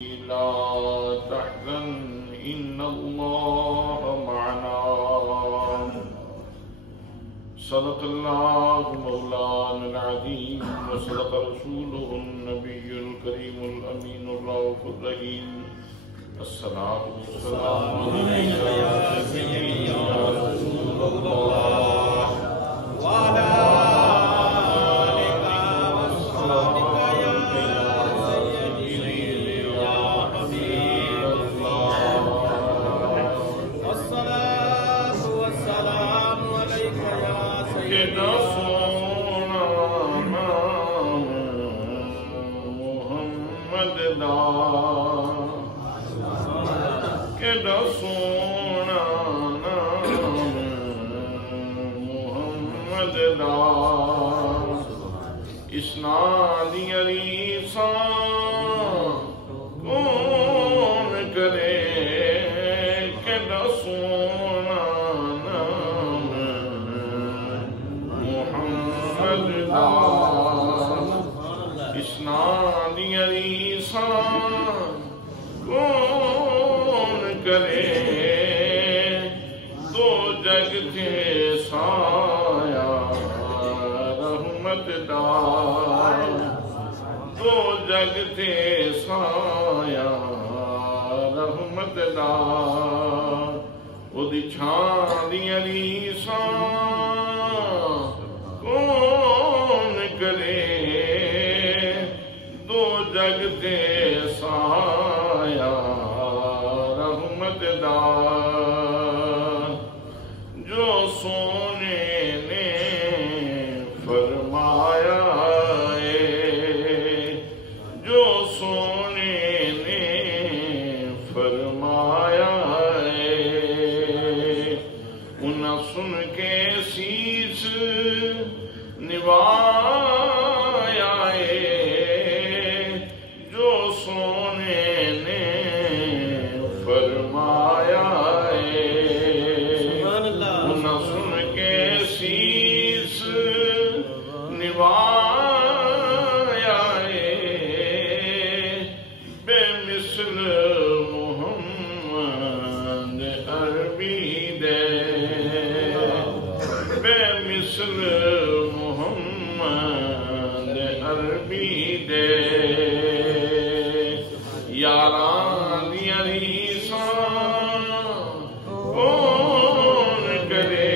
لا تحزن إن الله معنا صدق الله مولانا العظيم وصدق رسوله النبي الكريم الأمين الرؤوف الرحيم الصلاة والسلام عليك يا سيدي يا رسول الله وعلى اسنادی عریسا کون کرے کہ رسونا نام محمد دا اسنادی عریسا کون کرے دو جگ کے سایہ رحمت دار دو جگ تھے سایہ رحمت دار او دی چھان دی علیسان کون کرے دو جگ تھے سایہ رحمت دار جو سونے نے فرمایا جو سونے نے فرمایا انہیں سن کے سیس نوایا جو سونے نے فرمایا انہیں سن کے سیس نوایا بے مثل محمد عربی دے بے مثل محمد عربی دے یاران دی عریسان کون کرے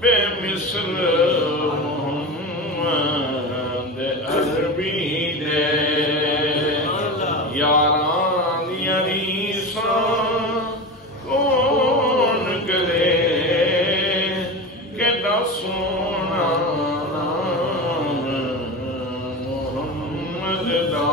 بے مثل محمد عربی دے یاران دی عریسان کون کرے کہ سونا نام محمد دا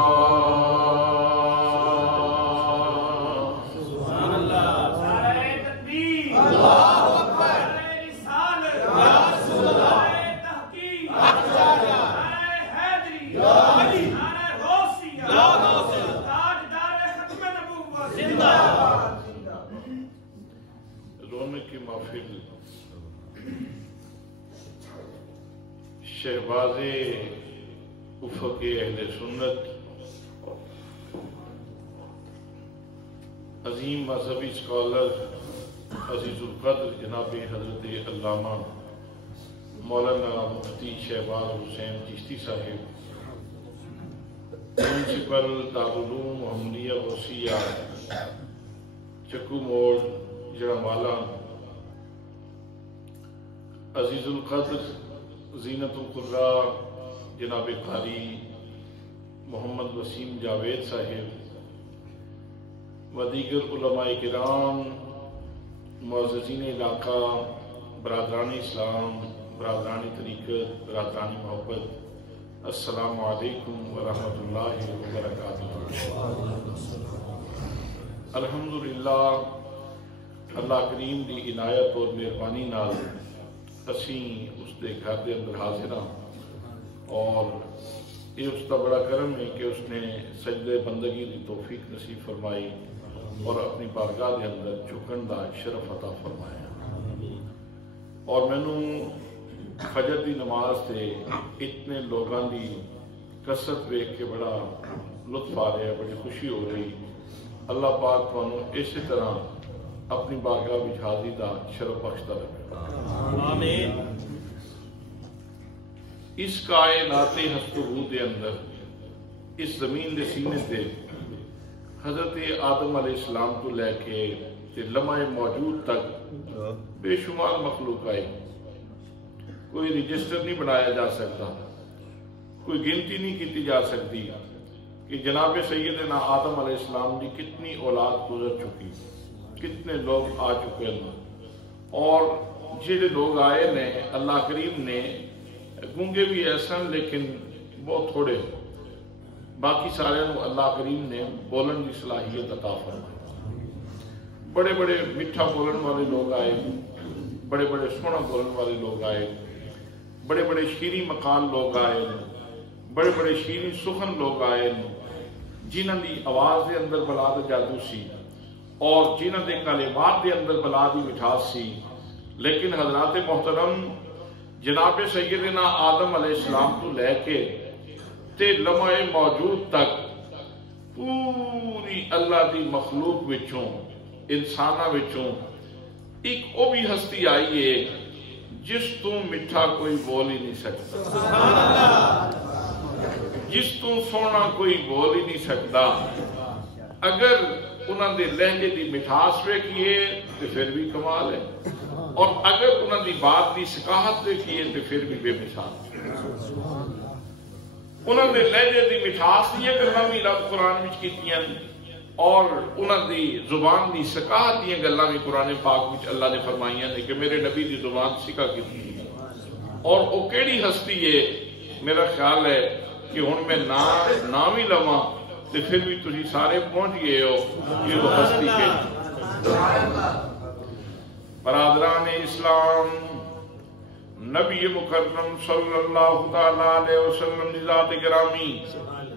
سبحان اللہ نعرہ تکبیر اللہ اکبر رسالت یا رسول اللہ تحقیق نعرہ حیدری یا علی نعرہ غوثی یا غوث تاجدار ختم نبوت زندہ رونق کی محفل شہباز افق اہل سنت عظیم مذہبی اسکالر عزیز القدر جناب حضرت علامہ مولانا مفتی شہباز حسین چشتی صاحب پرنسپل دارالعلوم محمدیہ غوثیہ چکو موڑ جڑامالہ عزیز القدر زینت القراء جناب قاری محمد وسیم جاوید صاحب و دیگر علماء کرام معززین علاقہ برادران اسلام برادران طریقت برادران محبت السلام علیکم ورحمۃ اللہ وبرکاتہ الحمدللہ اللہ کریم دی عنایت اور مہربانی نال اسیں اس دے گھر دے اندر حاضر ہاں اور یہ اس کا بڑا کرم ہے کہ اس نے سجدے بندگی دی توفیق نصیب فرمائی اور اپنی بارگاہ دے اندر جھکن دا شرف عطا فرمایا اور میں نے فجر دی نماز تے اتنے لوگاں دی کثرت ویکھ کے بڑا لطف آ رہا ہے، بڑی خوشی ہو رہی۔ اللہ پاک تمہیں اسی طرح اپنی بارگاہ وچ حاضری دا شرف بخشتا رہے۔ آمین۔ اس کائنات ہست و روح دے اندر اس زمین دے سینے تے حضرت آدم علیہ السلام تو لے کے لمحہ موجود تک بے شمار مخلوق آئی، کوئی رجسٹر نہیں بنایا جا سکتا، کوئی گنتی نہیں کی جا سکتی کہ جناب سیدنا آدم علیہ السلام کی کتنی اولاد گزر چکی، کتنے لوگ آ چکے ہیں، اور جڑے لوگ آئے نے اللہ کریم نے گونگے بھی ایسا لیکن بہت تھوڑے، باقی سارے اللہ کریم نے بولن کی صلاحیت عطا فرمائی۔ بڑے بڑے میٹھا بولن والے لوگ آئے، بڑے بڑے سونا بولن والے لوگ آئے، بڑے بڑے شیریں مقال لوگ آئے، بڑے بڑے شیریں سخن لوگ آئے، جنہاں دی آواز دے اندر بلا دا جادو سی اور جنہاں دے کلمات دے اندر بلا دی مٹھاس سی۔ لیکن حضرات محترم جناب سیدنا آدم علیہ السلام تو لے کے تے لمحہ موجود تک پوری اللہ دی مخلوق وچوں انساناں وچوں ایک او بھی ہستی آئی ہے جس تو میٹھا کوئی بول ہی نہیں سکتا، جس تو سونا کوئی بول ہی نہیں سکتا۔ اگر انہوں نے لہجے دی مٹھاس ویکھیے تو پھر بھی کمال ہے، اور اگر انہوں دی بات دی ثقافت ویکھیے تو پھر بھی بے مثال۔ انہوں نے لہجے دی مٹھاس دیا گلاں بھی رب قرآن وچ کیتیاں، اور انہوں دی زبان دی ثقافت دیا گلاں بھی قرآن پاک وچ اللہ نے فرمائیاں نے کہ میرے نبی دی زبان سکھا کی، اور وہ کیڑی ہستی ہے؟ میرا خیال ہے کہ ہن میں نام ہی لواں تو پھر بھی تسی سارے پہنچ گئے ہو کہ وہ ہستی کے۔ برادران اسلام، نبی مکرم صلی اللہ تعالیٰ علیہ وسلم دی ذات گرامی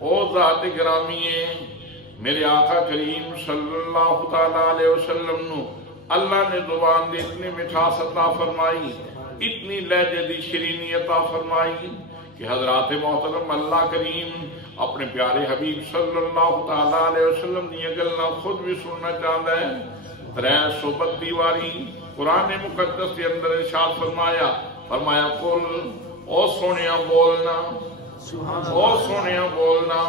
او ذات گرامی ہے۔ میرے آقا کریم صلی اللہ تعالیٰ علیہ وسلم نو اللہ نے زبان دے اتنی مٹھاس عطا فرمائی، اتنی لہجے دی شیرینی عطا فرمائی کہ حضرات محترم اللہ کریم اپنے پیارے حبیب صلی اللہ تعالیٰ علیہ وسلم دیا گلنا خود بھی سننا چاہتا ہے۔ 332 واری قرآن مقدس کے اندر ارشاد فرمایا قل او سونیا بولنا، او سونیا بولنا۔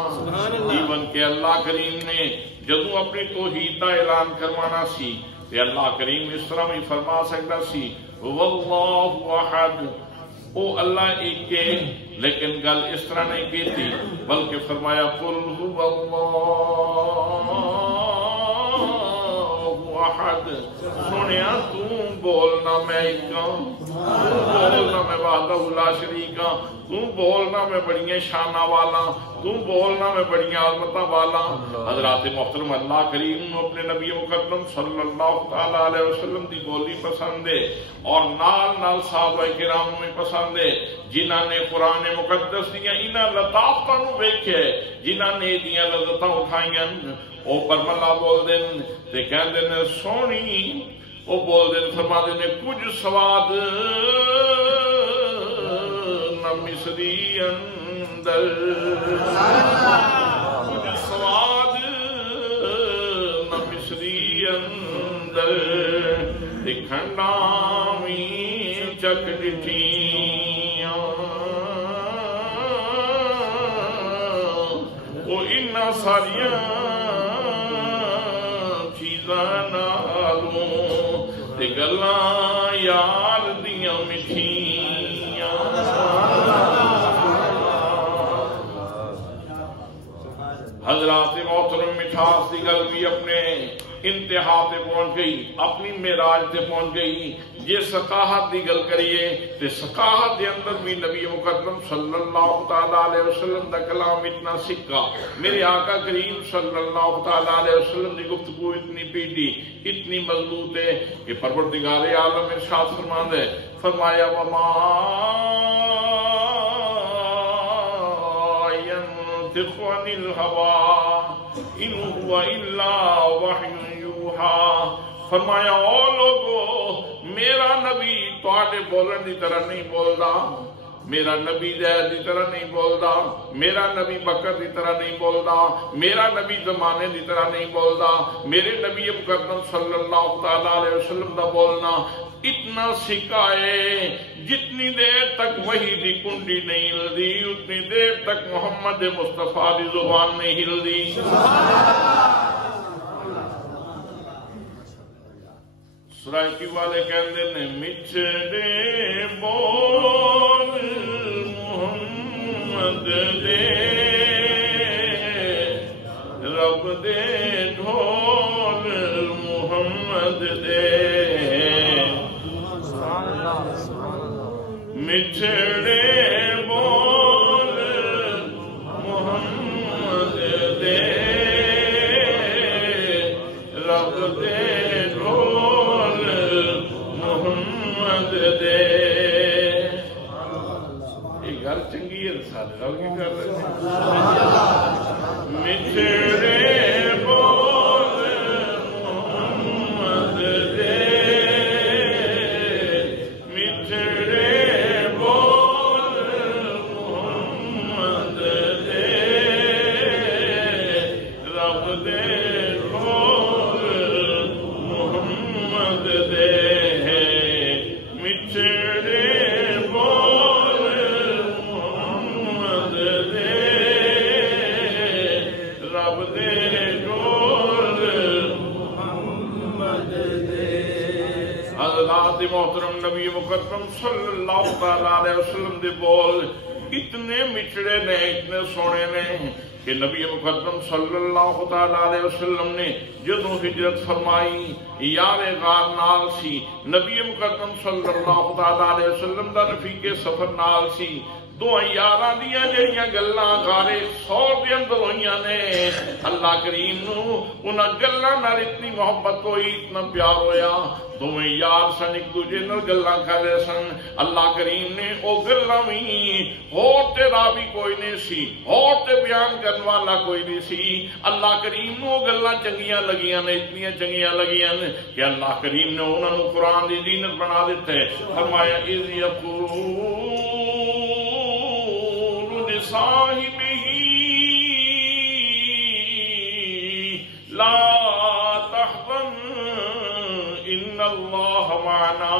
ایون کہ اللہ کریم نے جدوں اپنی توحید کا اعلان کروانا سی تے اللہ کریم اس طرح بھی فرما سکتا سی واللہ احد، او اللہ ایک کے، لیکن گل اس طرح نہیں کی تھی بلکہ فرمایا قل هو اللہ احد۔ سنیا تو بولنا میں ایک ہوں، بولنا میں وحدہ لا شریک ہوں، تو بولنا میں بڑیاں شانہ والا، تو بولنا میں بڑیاں عظمتہ والا۔ حضرات محترم اللہ کریم اپنے نبی مقدم صلی اللہ تعالیٰ علیہ وسلم دی بولی پسند ہے، اور نال نال صحابہ کرام میں پسند ہے جنہاں نے قرآن مقدس دیا انہاں لطافتاں نو ویکھے، جنہاں نے دیاں لذتاں اٹھائیاں۔ او برملا بول دین تے کہہ دین سونی، او بول دین فرما دین کچھ سواد نہ مصری اندر، کچھ سواد نہ مصری اندر، تے کھنڈاوی چک ڈٹھیاں، او انہاں ساریاں نالوں تے گلاں یار دیاں مٹھیاں۔ حضرات محترم مٹھاس دی گل بھی اپنے انتہا تے پہنچ گئی، اپنی معراج تے پہنچ گئی۔ یہ ثقافت دی گل کریے تے ثقافت دے اندر بھی نبی مقدم صلی اللہ تعالیٰ علیہ وسلم دا کلام اتنا سکا، میرے آقا کریم صلی اللہ تعالیٰ علیہ وسلم دی گفتگو اتنی پیٹی، اتنی مضبوط ہے کہ پروردگار عالم ارشاد فرماندے فرمایا وما ينطق عن الهوى ان هو الا وحی یوحی۔ فرمایا او لوگو میرا نبی تواڈے بولن دی طرح نہیں بولدا، میرا نبی زید کی طرح نہیں بولدا، میرا نبی بکر کی طرح نہیں بولدا، میرا نبی زمانے کی طرح نہیں بولدا، میرے نبی مکرم صلی اللہ تعالی علیہ وسلم دا بولنا اتنا سکھائے جتنی دیر تک وحی دی کنڈی نہیں ہلدی اتنی دیر تک محمد مصطفیٰ دی زبان نہیں ہلدی۔ سرائکی والے کہندے نے مچھڑے بول محمد دے رب دے ڈھول محمد دے، مچھڑے بول محمد دے رب دے ڈھول محمد دے۔ یہ گھر چنگی ہے رسالے رل کی کر رہے ہیں، مچھڑے بول محمد دے، مچھڑے بول محمد دے رب دے ڈھول محمد دے، مچھڑے بول محمد دے رب دے ڈھول محمد دے۔ حضرات محترم نبی مکرم صلی اللہ علیہ وسلم دے بول اتنے مچھڑے نے اتنے سونے نے کہ نبی مقدم صلی اللہ علیہ وسلم نے جدوں ہجرت فرمائی یار غار نال سی، نبی مقدم صلی اللہ علیہ وسلم دا رفیق سفر نال سی، دو یاراں دیاں جڑیاں گلاں غارے سور دے اندر ہوئیاں نے، اللہ کریم نو انہاں گلاں نال اتنی محبت ہوئی اتنا پیار ہویا، دوویں یار سن ایک دوجے نال گلاں کر رہے سن، اللہ کریم نے او گلاں وی ہور تے راوی کوئی نہیں سی، ہور تے بیان کرن والا کوئی نہیں سی، اللہ کریم نو او گلاں چنگیاں لگیاں نے، اتنیاں چنگیاں لگیاں نے کہ اللہ کریم نے انہاں نو قرآن دی زینت بنا دیتے، فرمایا اذ یقول صاحبه لا تحزن ان اللہ معنا۔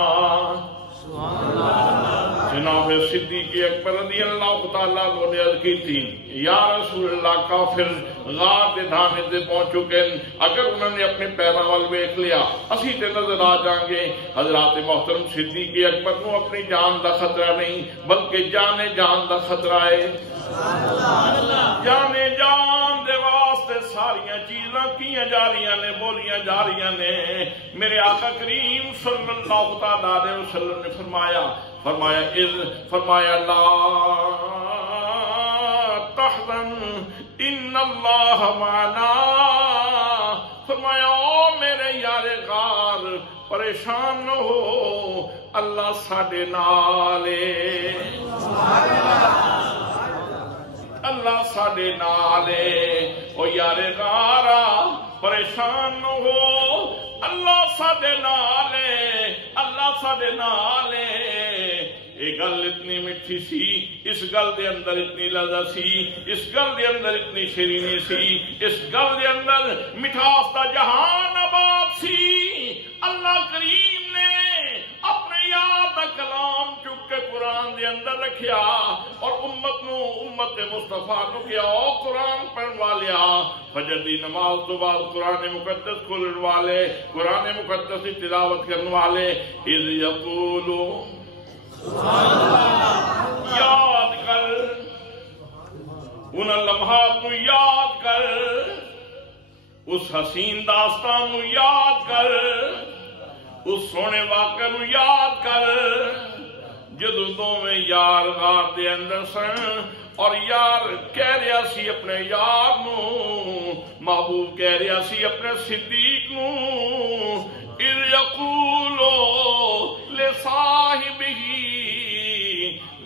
جناب صدیق اکبر رضی اللہ تعالیٰ عنہ نے عرض کی تھی یا رسول اللہ کافر غار دے دھانے سے پہنچ چکے ہیں، اگر انہوں نے اپنے پیراں وال ویکھ لیا اسی تے نظر آ جائیں گے۔ حضرات محترم صدیق اکبر کو اپنی جان دا خطرہ نہیں بلکہ جان دا خطرہ ہے، جانے جان دے واسطے ساریاں چیزاں کیاں جا رہی نے، بولیاں جا رہی نے۔ میرے آقا کریم صلی اللہ علیہ وسلم نے فرمایا لا تحزن ان اللہ معنا، فرمایا او میرے یار غار پریشان نہ ہو، اللہ ساڈے نال ہے، اللہ ساڈے نال ہے، او یار غارا پریشان نہ ہو، اللہ ساڈے نال ہے، اللہ ساڈے نال ہے۔ یہ گل اتنی میٹھی سی، اس گل دے اندر اتنی لذت سی، اس گل دے اندر اتنی شیرینی سی، اس گل دے اندر مٹھاس دا جہان آباد سی۔ اللہ کریم نے اپنے یار دا کلام چک کے قرآن دے اندر رکھیا اور امت مصطفیٰ نو کیا او قرآن پڑھن والیا فجر دی نماز تو بعد قرآن مقدس کھولن والے، قرآن مقدس کی تلاوت کرن والے، اذ یقولو یاد کر ان لمحات نو، یاد کر اس حسین داستان نو، یاد کر اس سونے واقعہ نو، یاد کر جدو دوویں یار غار دے اندر سن اور یار کہہ رہا سی اپنے یار نو، محبوب کہہ رہا سی اپنے صدیق نو، اذ یقولو لصاحبہ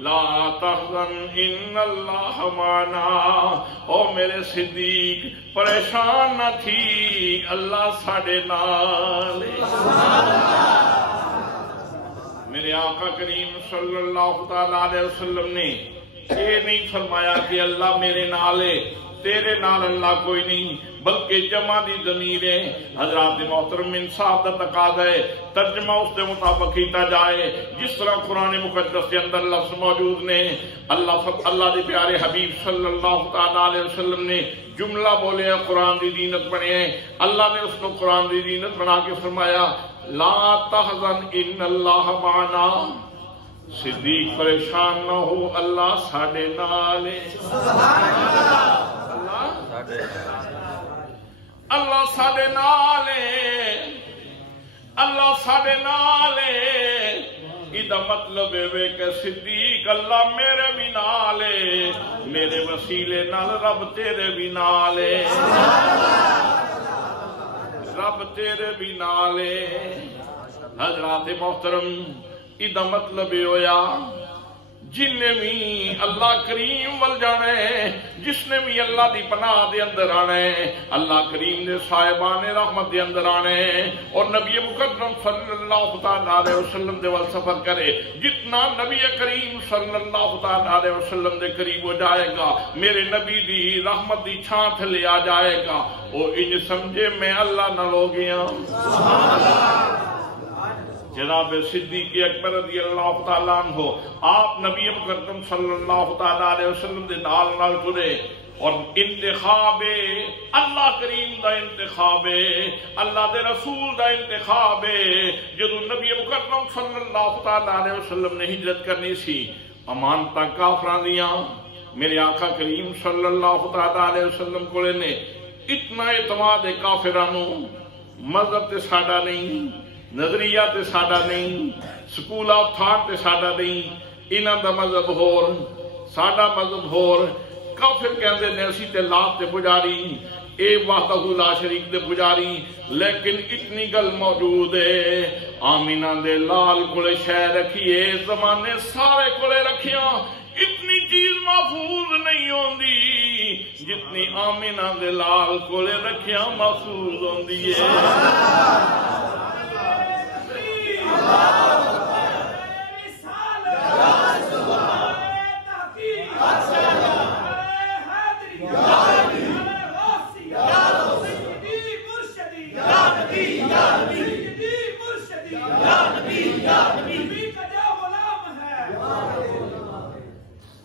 لا تحزن ان اللہ معنا، او میرے صدیق پریشان نہ تھی، اللہ ساڈے نال۔ میرے آقا کریم صلی اللہ تعالیٰ علیہ وسلم نے یہ نہیں فرمایا کہ اللہ میرے نال ہے تیرے نال اللہ کوئی نہیں، بلکہ جمع دی ضمیر ہے۔ حضرات محترم انصاف دا تقاضا ہے، ترجمہ اس کے مطابق کیتا جائے جس طرح قرآن مقدس کے اندر لفظ موجود نے۔ اللہ دے پیارے حبیب صلی اللہ تعالیٰ علیہ وسلم نے جملہ بولے قرآن دی زینت بنے ہیں، اللہ نے اس کو قرآن دی زینت بنا کے فرمایا لا تحزن ان اللہ معنا، صدیق پریشان نہ ہو اللہ ساڑھے نالے، اللہ ساڑھے نالے، اللہ ساڑھے نالے۔ ادھا مطلب ہے کہ صدیق اللہ میرے بھی نالے، میرے وسیلے نال رب تیرے بھی نالے، رب تیرے بھی نالے۔ حضرات محترم ادھا مطلب ہویا جن نے بھی اللہ کریم ول جانے، جس نے بھی اللہ دی پناہ دے اندر آنے، اللہ کریم دے صاحبان رحمت دے اندر آنے اور نبی مکرم صلی اللہ تعالیٰ علیہ وسلم دے وال سفر کرے، جتنا نبی کریم صلی اللہ تعالیٰ علیہ وسلم دے قریب ہو جائے گا میرے نبی دی رحمت دی چھان تھلے آ جائے گا، وہ ان سمجھے میں اللہ نہ ہو گیا۔ جناب صدیق اکبر رضی اللہ تعالیٰ عنہ آپ نبی مکرم صلی اللہ تعالیٰ علیہ وسلم دے نال نال جڑے اور انتخاب اللہ کریم دا انتخاب اللہ دے رسول دا انتخاب جدو نبی مکرم صلی اللہ تعالیٰ علیہ وسلم نے ہجرت کرنی سی امانتاں کافراں دیاں، میرے آقا کریم صلی اللہ تعالیٰ علیہ وسلم کو لینے اتنا اعتماد کافرانو، مذہب تے ساڈا نہیں، نظریہ تے ساڈا نہیں، سکول آف تھاٹ تے ساڈا نہیں، انہاں دا مذہب ہور ساڈا مذہب ہور۔ کافر کہندے نے اسی تے لات تے پجاری، اے وحدہ لا شریک دے پجاری، لیکن اتنی گل موجود ہے آمینہ دے لال کولے شے رکھیے زمانے سارے کولے رکھیاں، اتنی چیز محفوظ نہیں ہوندی جتنی آمینہ دے لال کولے رکھیاں محفوظ ہوندی ہے۔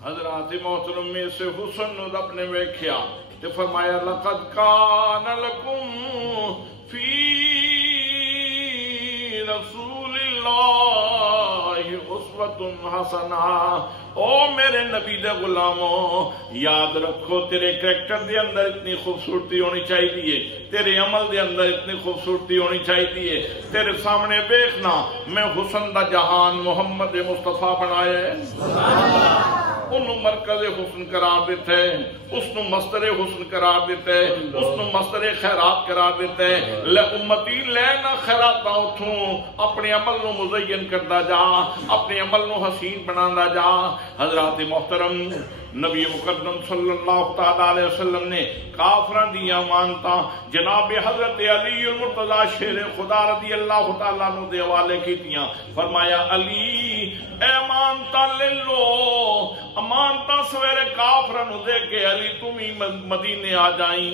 حضرات محترم میں سے حسن رب نے ویکھیا تے فرمایا لقد کان لکم فی رسول اللہ اسوۃ حسنہ۔ او میرے نبی دے غلاموں یاد رکھو تیرے کریکٹر دے اندر اتنی خوبصورتی ہونی چاہیے، تیرے عمل دے اندر اتنی خوبصورتی ہونی چاہیے، تیرے سامنے دیکھنا میں حسن دا جہان محمد مصطفیٰ بنایا ہے، انہوں مرکز حسن قرار دیتے ہیں، اس نو مصدر حسن قرار دیتے ہیں، اس نو مصدر خیرات قرار دیتے ہیں۔ لے امتی لینا خیرات اٹھوں، اپنے عمل نو مزین کردا جا، اپنے عمل نو حسین بنانا جا۔ حضرات محترم نبی مقدم صلی اللہ تعالیٰ علیہ وسلم نے کافران دی امانتاں جناب حضرت علی المرتضی شیر خدا رضی اللہ تعالیٰ عنہ دے حوالے کیتیاں، فرمایا علی اے امانتاں لے لو، امانتاں سویرے کافران دے کے علی تمہیں مدینے آ جائیں۔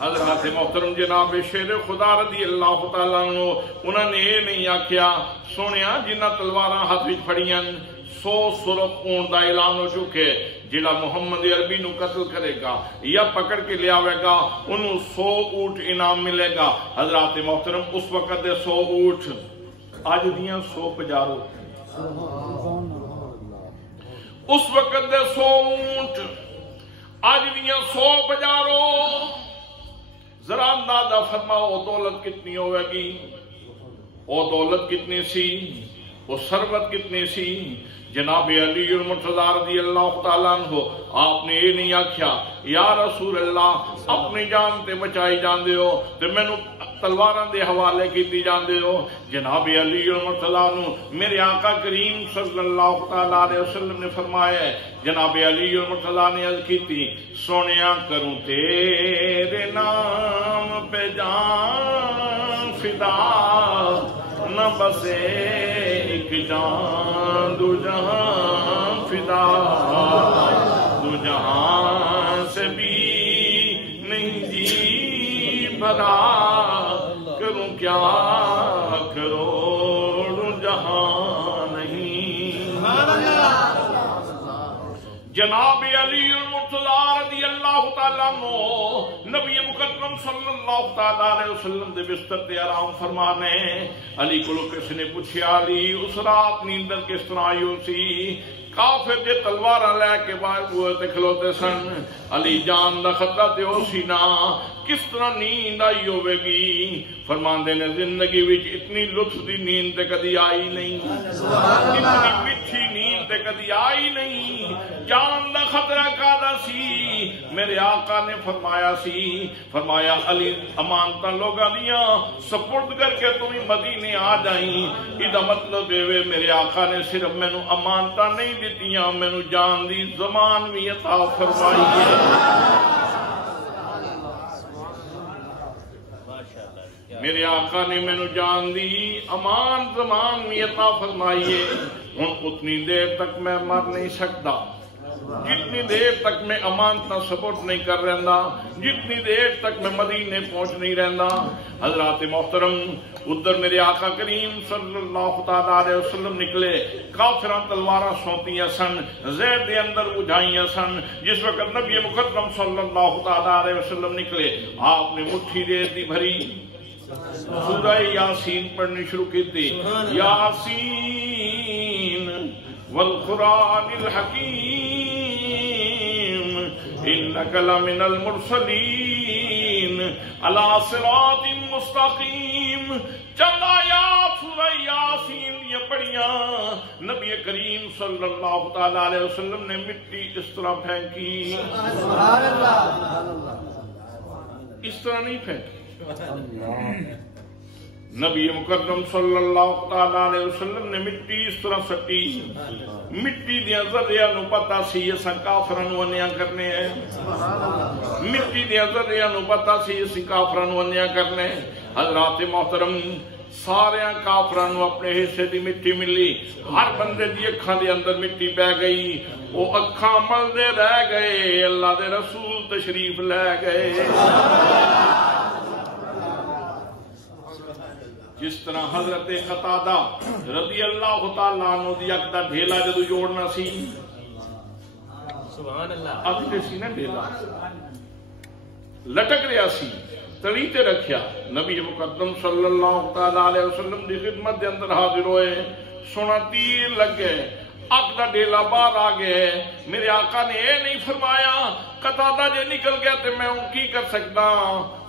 حضرت محترم جناب شیر خدا رضی اللہ تعالیٰ عنہ انہوں نے یہ نہیں آکھیا سونیا جنہ تلواراں ہاتھ وچ پھڑیاں 100 سرخ اونٹ دا اعلان ہو چکے، جڑا محمد عربی نو قتل کرے گا یا پکڑ کے لے آوے گا انہوں 100 اونٹ انعام ملے گا۔ حضرات محترم اس وقت دے 100 اونٹ آج دیاں 100 پجارو، اس وقت دے 100 اونٹ آج دیاں 100 پجارو، ذرا اندازہ فرماؤ وہ دولت کتنی ہوئے گی، وہ دولت کتنی سی، وہ ثروت کتنی سی۔ جناب علی المرتضی رضی اللہ تعالیٰ عنہ آپ نے یہ نہیں آکھیا یا رسول اللہ اپنی جان تے بچائی جان دے ہو تے میں نو تلواراں دے حوالے کیتی جان دے ہو۔ جناب علی المرتضی عنہ میرے آقا کریم صلی اللہ تعالیٰ علیہ وسلم نے فرمایا ہے، جناب علی المرتضی نے عرض کیتی سونیا کروں تیرے نام پہ جان فدا، نہ نہ بسے ایک جان دو جہاں فدا، دو جہاں سے بھی نہیں جی بھرا، کروں کیا کروڑ جہاں نہیں۔ جناب علی المرتضی رضی اللہ تعالیٰ عنہ نبی مکرم صلی اللہ تعالیٰ علیہ وسلم دے بستر تے آرام فرمانے، علی کو کس نے پوچھا علی اس رات نیندر کس طرح آئی ہو سی؟ کافر جے تلواراں لے کے باہر ہوئے تے کھلوتے سن، علی جان دا خطرہ تے ہو سی نا، کس طرح نیند آئی ہوئے گی؟ فرماندے نے زندگی وچ اتنی لطف دی نیند تے کدی آئی نہیں، اتنی میٹھی نیند تے کدی آئی نہیں۔ جان دا خطرہ کادا سی؟ میرے آقا نے فرمایا علی امانتاں لوگاں دیاں سپرد کر کے تمہیں مدینے آ جائیں۔ ادا مطلب ہے میرے آقا نے صرف مینوں امانتاں نہیں دیتیاں، مینوں جان دی زمان بھی عطا فرمائی ہے۔ میرے آقا نے مینوں جان دی امان زمان بھی عطا فرمائی ہے۔ ہن اتنی دیر تک میں مر نہیں سکتا جتنی دیر تک میں امانتاں سپورٹ نہیں کر رہا، جتنی دیر تک میں مدینے پہنچ نہیں رہا۔ حضرات محترم ادھر میرے آقا کریم صلی اللہ تعالیٰ علیہ وسلم نکلے، کافراں تلواراں سونتیاں سن، زید دے اندر بجھائیاں سن۔ جس وقت نبی مکرم صلی اللہ تعالیٰ علیہ وسلم نکلے، آپ نے مٹھی دیر دی بھری، سورہ یاسین پڑھنی شروع کی تھی، یاسین والقرآن الحکیم انک لمن المرسلین علی صراط مستقیم۔ چند آیات سورہ یاسین یہ پڑھیاں، نبی کریم صلی اللہ تعالیٰ علیہ وسلم نے مٹی اس طرح پھینکی، اس طرح نہیں پھینکی۔ نبی مکرم صلی اللہ تعالیٰ علیہ وسلم نے مٹی اس طرح سٹی، مٹی دیاں ذریعہ نو پتا سی اساں کافراں نو انیاں کرنے ہیں، مٹی دیاں ذریعہ نو پتا سی اساں کافراں نو انیاں کرنے۔ حضرات محترم سارے کافراں نو اپنے حصے دی مٹی ملی، ہر بندے دی اکھاں دے اندر مٹی پہ گئی، وہ اکھاں ملدے رہ گئے، اللہ دے رسول تشریف لے گئے۔ جس طرح حضرت قتادہ رضی اللہ تعالیٰ عنہ دی اک دا ڈھیلا جدو جوڑنا سی، سبحان اللہ، اگتے سی نا ڈھیلا لٹک رہا سی، تڑی تے رکھیا، نبی مقدم صلی اللہ تعالیٰ علیہ وسلم دی خدمت دے اندر حاضر ہوئے، سونا تیر لگ گئے، اک دا ڈھیلا باہر آ گئے۔ میرے آقا نے اے نہیں فرمایا قتادہ جے نکل گیا تے میں ان کی کر سکتا،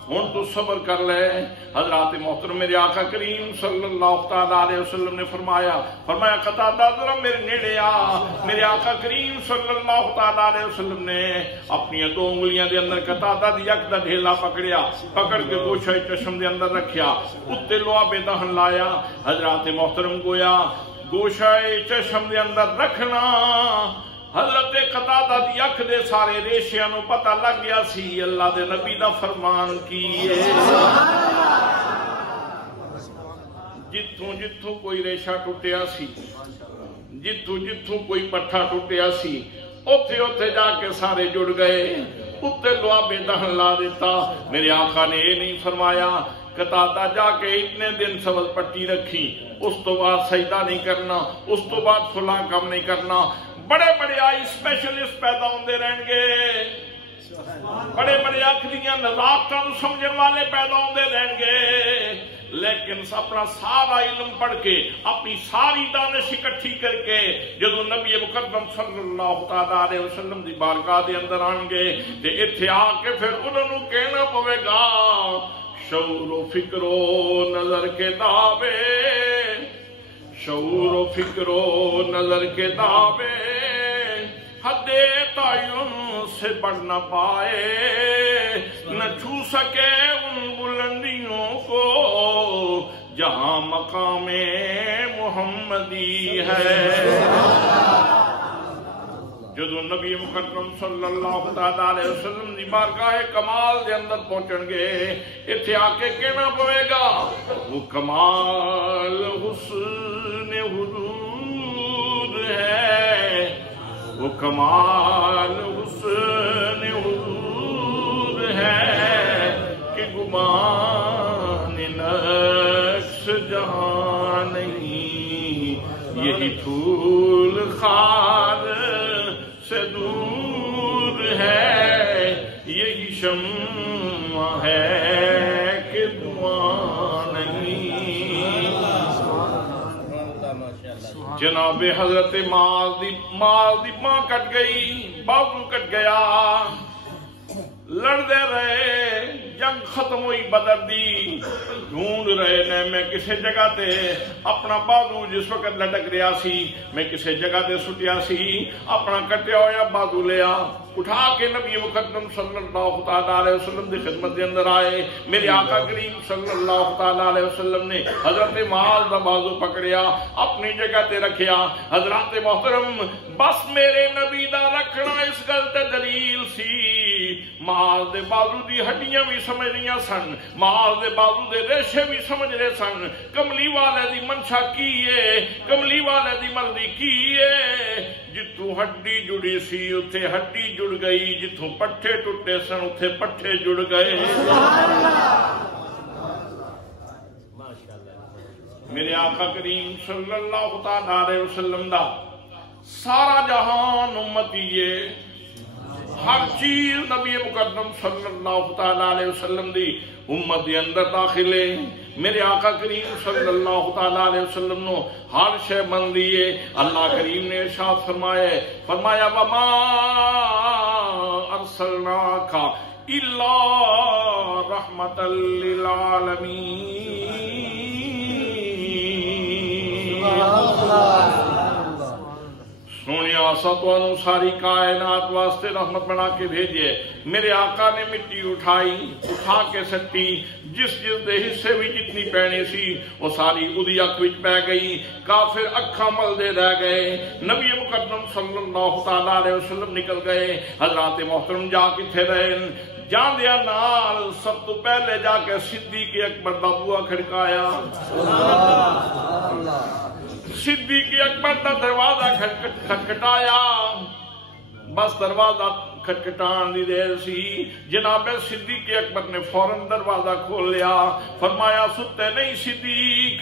ہن تو صبر کر لے۔ حضرات محترم میرے آقا کریم صلی اللہ تعالیٰ علیہ وسلم نے فرمایا قتادہ ذرا میرے نیڑے آ۔ میرے آقا کریم صلی اللہ تعالیٰ علیہ وسلم نے اپنی دو انگلیاں دے اندر قتادہ دی اک دا ڈھیلا پکڑیا، پکڑ کے گوشہ چشم دے اندر رکھیا، اتے لعاب دہن لایا۔ حضرات محترم گویا گوشہ چشم دے اندر رکھنا، حضرت قتادہ دی اکھ دے سارے ریشیاں نو پتہ لگ گیا سی اللہ دے نبی دا فرمان کی ہے۔ جتھوں جتھوں کوئی ریشہ ٹوٹیا سی، جتھوں جتھوں کوئی پٹھا ٹوٹیا سی، اوتھے اوتھے جا کے سارے جڑ گئے، اتے لعاب دہن لا دیتا۔ میرے آقا نے یہ نہیں فرمایا قتادہ جا کے اتنے دن سبز پٹی رکھی، اس تو بعد سجدہ نہیں کرنا، اس تو بعد فلاں کام نہیں کرنا۔ بڑے بڑے آئی اسپیشلسٹ پیدا ہوندے رہن گے، بڑے بڑے اکھ دیاں نزاکتاں نوں سمجھن والے پیدا ہوندے رہن گے، لیکن اپنا سارا علم پڑھ کے اپنی ساری دانش اکٹھی کر کے جدو نبی مقدم صلی اللہ تعالیٰ علیہ وسلم دی بارگاہ دے اندر آن گے تے ایتھے آ کے پھر انہوں نے کہنا پوے گا شعور و فکر و نظر کے دعوے، شعور و فکر و نظر کے دعوے حد تعین سے بڑھ نہ پائے، نہ چھو سکے ان بلندیوں کو جہاں مقام محمدی ہے۔ جدو نبی مکرم صلی اللہ تعالی علیہ وسلم دی بارگاہ کمال دے اندر پہنچن گے ایتھے آ کے کہنا پوے گا وہ کمال حسن حضور ہے، وہ کمال حسن حضور ہے کہ گمان نقش جہاں نہیں، یہی پھول خار سے دور ہے، یہی شمع ہے کہ دعا نہیں۔ جناب حضرت معاذ دی ماں کٹ گئی، بازو کٹ گیا، لڑ دے رہے، جنگ ختم ہوئی بدر دی، ڈھونڈ رہے نے میں کسے جگہ تے اپنا بازو جس وقت لٹک رہا سی میں کسے جگہ تے سٹیا سی، اپنا کٹیا ہویا بازو لیا، اٹھا کے نبی مقدم صلی اللہ تعالی علیہ وسلم دی خدمت دے اندر آئے۔ میرے آقا کریم صلی اللہ تعالی علیہ وسلم نے حضرت معاذ دا بازو پکڑیا، اپنی جگہ تے رکھیا۔ حضرات محترم، بس میرے نبی دا رکھنا اس گل تے دلیل سی، معاذ دے بازو دی ہڈیاں بھی سمجھ رہی سن، معاذ دے بازو دے ریشے بھی سمجھ رہے سن، کملی والے دی منشا کی ہے، کملی والے دی مرضی کی ہے۔ جتوں ہڈی جڑی سی اتھے ہڈی جڑ گئی، جتوں پٹھے ٹوٹے سن اتھے پٹھے جڑ گئے۔ میرے آقا کریم صلی اللہ تعالی علیہ وسلم دا سارا جہان امتی ہے، ہر چیز نبی مقدم صلی اللہ تعالی علیہ وسلم دی امت دے اندر داخل ہے۔ میرے آقا کریم صلی اللہ تعالی علیہ وسلم نو ہر شے بن دیئے۔ اللہ کریم نے ارشاد فرمایا وَمَا أَرْسَلْنَاكَ إِلَّا رَحْمَةً لِّلْعَالَمِينَ۔ سونیا اسا تانوں ساری کائنات واسطے رحمت بنا کے بھیجے۔ میرے آقا نے مٹی اٹھا کے سٹی، جس دے حصے بھی جتنی پینے سی وہ ساری اودی اکھ وچ پے گئی، کافر اکھاں ملدے رہ گئے۔ نبی مقدم صلی اللہ تعالی علیہ وسلم نکل گئے۔ حضرات محترم جا کتھے رہے؟ جاندیا نال سب تو پہلے جا کے صدیق اکبر دا بوا کھڑکایا۔ صدیق اکبر دا دروازہ کھٹکھٹایا، بس دروازہ کھٹکھٹان دی دیر سی، جناب صدیق اکبر نے فوراً دروازہ کھول لیا، فرمایا ستے نہیں صدیق،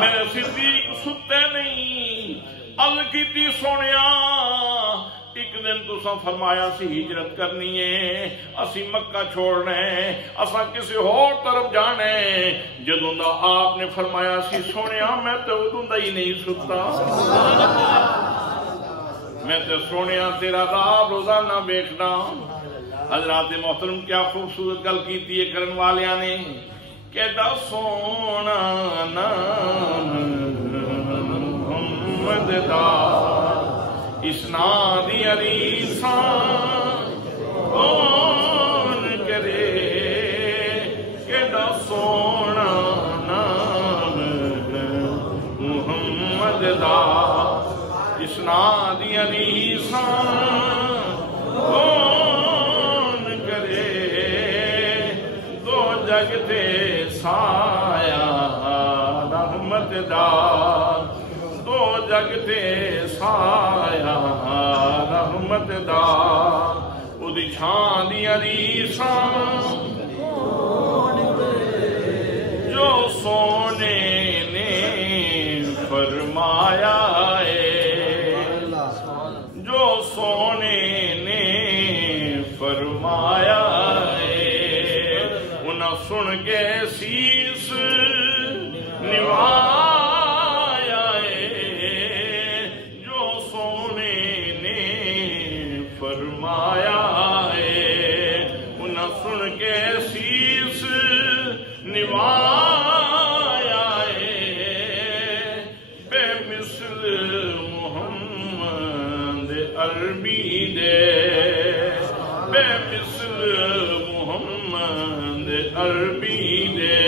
میرے صدیق ستے نہیں۔ عرض کیتی سونیا ایک دن تساں فرمایا سی ہجرت کرنی ہے، اسی مکہ چھوڑنا ہے، اساں کسی اور طرف جانا ہے۔ جدوں دا آپ نے فرمایا سی سونیا میں تو ادوں دا ہی نہیں ستا، میں تو سونیا تیرا راہ روزانہ ویکھنا۔ حضرات محترم کیا خوبصورت گل کیتی ہے کرن والیاں نے، کیڈا سونا نام محمد دا، اسناد عریسان کون کرے، کیڈا سونا نام محمد دا، اسناد عریسان کون کرے، دو جگ تے سایہ رحمت دا، دو جگ تے سایہ رحمت دا، او دی چھان دی عریسان جو سونے نے فرمایا ہے، جو سونے نے فرمایا ہے، انہاں سن کے سیس نوایا ہے، جو سونے نے فرمایا ہے، انہاں سن کے سیس نوایا ہے، بے مثل محمد عربی دے، بے مثل محمد عربی دے،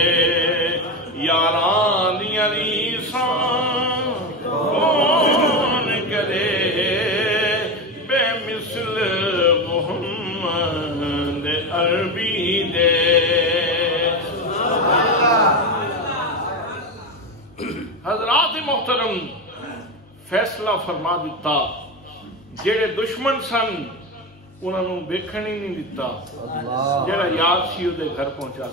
یاران دیاں ریساں کون کرے، عربی دے حضرات محترم فیصلہ فرما دیتا جڑے دشمن سن انہوں نے دیکھن ہی نہیں دیتا جڑا یار سی وہ گھر پہنچا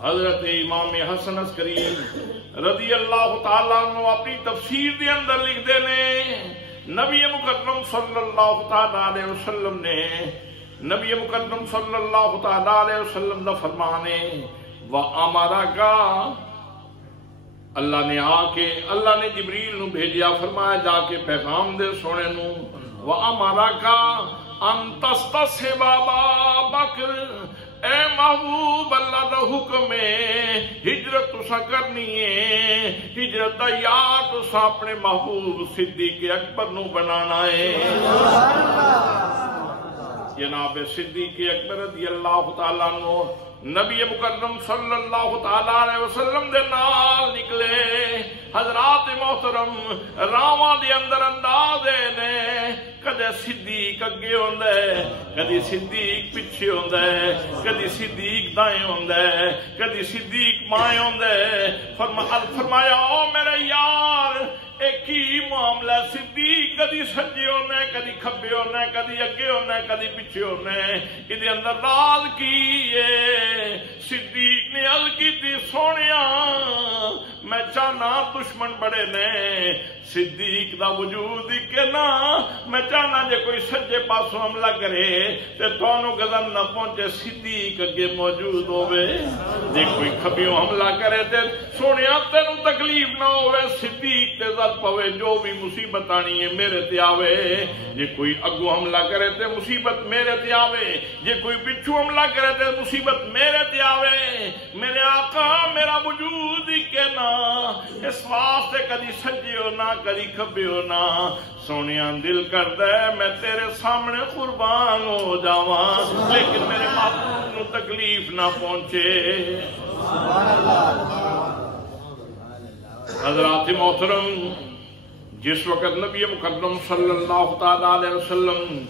حضرت امام حسن عسکری رضی اللہ تعالیٰ عنہ اپنی تفسیر دے اندر لکھ دے نے نبی مکرم صلی اللہ تعالیٰ علیہ وسلم نے نبی مکرم صلی اللہ تعالیٰ علیہ وسلم دا فرمانے وَأَمَرَكَ اللہ نے آ کے اللہ نے جبریل نو بھیجیا فرمایا جا کے پیغام دے سونے نو وَأَمَرَكَ أَن تَسْتَصْحِبَ أَبَا بَكْرَ اے محبوب اللہ دا حکم ہے ہجرت تسا کرنی ہے ہجرت دا یار تسا اپنے محبوب صدیق اکبر نو بنانا ہے جناب صدیق اکبر رضی اللہ تعالیٰ عنہ نبی مکرم صلی اللہ تعالیٰ علیہ وسلم دے نال نکلے حضرات محترم راواں دے اندر اندازے نے کدے صدیق اگے ہوندا ہے کدی صدیق پیچھے ہوندا ہے کدی صدیق دائیں ہوندا ہے کدی صدیق بائیں ہوندا ہے فرمایا او میرے یار ایک ہی معاملہ صدیق کدی سجے ہونا ہے کدی کھبے ہونا ہے کدی اگے ہونا ہے کدی پیچھے ہونا ہے ادھے اندر راز کی ہے صدیق نے عرض کی تھی سونیا میں چاہنا دشمن بڑے نے صدیق دا وجود ہی کہ نا میں چاہنا جے کوئی سجے پاسوں حملہ کرے تے تھانوں غضب نہ پہنچے صدیق اگے موجود ہوئے جے کوئی کھبیوں حملہ کرے تے سونیا تینوں تکلیف نہ ہوئے صدیق تے زد پوے جو بھی مصیبت آنی ہے میرے تے آوے جے کوئی اگو حملہ کرے تے مصیبت میرے تے آوے جے کوئی پچھو حملہ کرے تے مصیبت میرے تے آوے میرے آقا میرا وجود ہی کہ نا اس واسطے کدی سجے ہو نہ کدی کھبے ہو نہ سونیاں دل کردا ہے میں تیرے سامنے قربان ہو جاواں لیکن میرے محبوب نو تکلیف نہ پہنچے حضرات محترم جس وقت نبی مکرم صلی اللہ تعالیٰ علیہ وسلم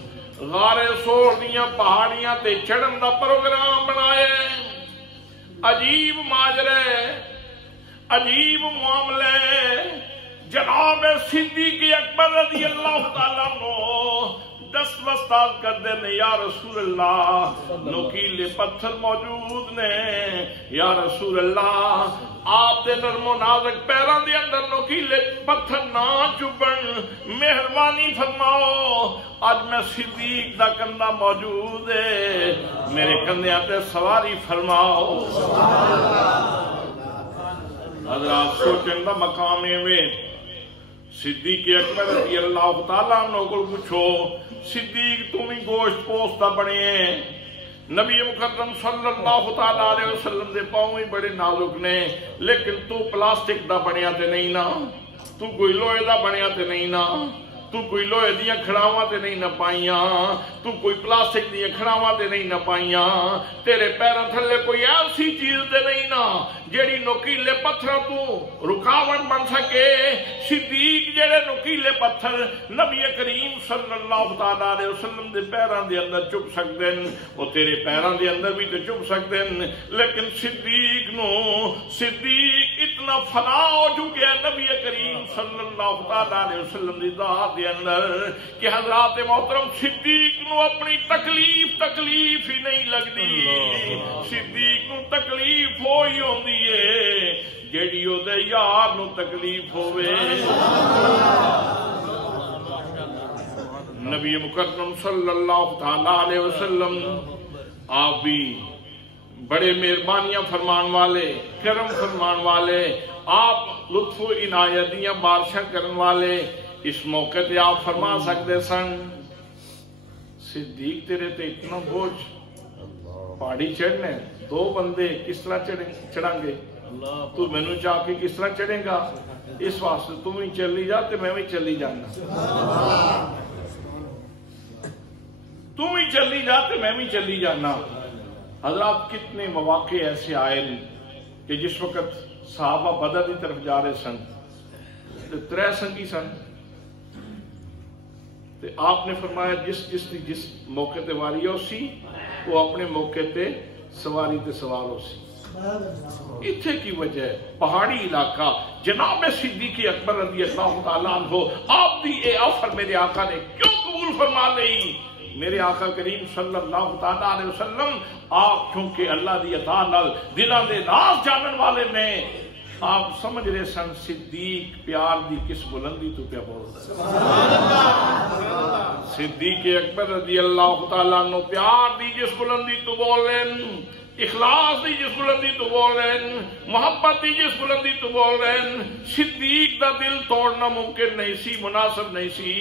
غار سور دیاں پہاڑیاں تے چڑھن دا پروگرام بنائے عجیب ماجرے عجیب معاملے جناب صدیق اکبر رضی اللہ تعالیٰ عنہ دست وستاد کر دینے یا رسول اللہ نوکیلے پتھر موجود نے یا رسول اللہ آپ دے نرم و نازک پیران دے اندر نوکیلے پتھر نہ چبن مہربانی فرماؤ آج میں صدیق دا کندہ موجود ہے میرے کندے آتے سواری فرماؤ حضرات سوچن دا مقامی میں صدیق اکبر رضی اللہ تعالیٰ عنہ کو پوچھو صدیق تمہیں گوشت پوستا بنے ہیں نبی مکرم صلی اللہ تعالیٰ علیہ وسلم دے پاؤں ہی بڑے نازک نے لیکن تو پلاسٹک دا بنیا تے نہیں نا تو کوئی لوہے دا بنیا تے نہیں نا تو کوئی لوہے دیاں کھڑاواں تے نہیں نہ پائیاں تو کوئی پلاسٹک دیاں کھڑاواں تے نہیں نہ پائیاں تیرے پیراں تھلے کوئی ایسی چیز تے نہیں نا جیڑی نوکیلے پتھر تو رکاوٹ بن سکے صدیق جیڑے نوکیلے پتھر نبی کریم صلی اللہ تعالیٰ علیہ وسلم دے پیران دے اندر چپ سکتے ہیں وہ تیرے پیران دے اندر بھی تو چپ سکتے ہیں لیکن صدیق اتنا فنا ہو چکے ہیں نبی کریم صلی اللہ تعالیٰ علیہ وسلم دی ذات دے اندر کہ حضرات محترم صدیق نو اپنی تکلیف ہی نہیں لگدی صدیق نو تکلیف ہوئی ہوندی جیڑی او دے یار نو تکلیف ہوئے نبی مکرم صلی اللہ تعالیٰ علیہ وسلم آپ بھی بڑے مہربانیاں فرمان والے کرم فرمان والے آپ لطف و عنایتیاں بارشاں کرن والے اس موقع تے آپ فرما سکتے سن صدیق تیرے تے اتنا بوجھ پہاڑی چڑھنے دو بندے کس طرح چڑھیں گے تو میں نے چاہ کے کس طرح چڑھیں گا اس واسطے تم ہی چلی جا تو میں بھی چلی جانا تم ہی چلی جا تو میں بھی چلی جانا حضرات کتنے مواقع ایسے آئے کہ جس وقت صحابہ بدر کی طرف جا رہے سن ترے سنگی سن تے آپ نے فرمایا جس موقع تے واری ہو سی وہ اپنے موقع تے سواری تے سوار ہو سی. اتھے کی وجہ ہے پہاڑی علاقہ جناب صدیق اکبر رضی اللہ تعالیٰ عنہ آپ دی اے آفر میرے آقا نے کیوں قبول فرما لئی؟ میرے آقا کریم صلی اللہ تعالیٰ علیہ وسلم آپ چونکہ اللہ دی عطا نال دلان دے ناز جانن والے نے آپ سمجھ رہے سن صدیق پیار دی کس بلندی تو پیا بول رہا ہے. صدیق اکبر رضی اللہ تعالیٰ عنہ پیار دی جس بلندی تو بول رہے ہیں، اخلاص دی جس بلندی تو بول رہے ہیں، محبت دی جس بلندی تو بول رہے ہیں، صدیق دا دل توڑنا ممکن نہیں سی، مناسب نہیں سی.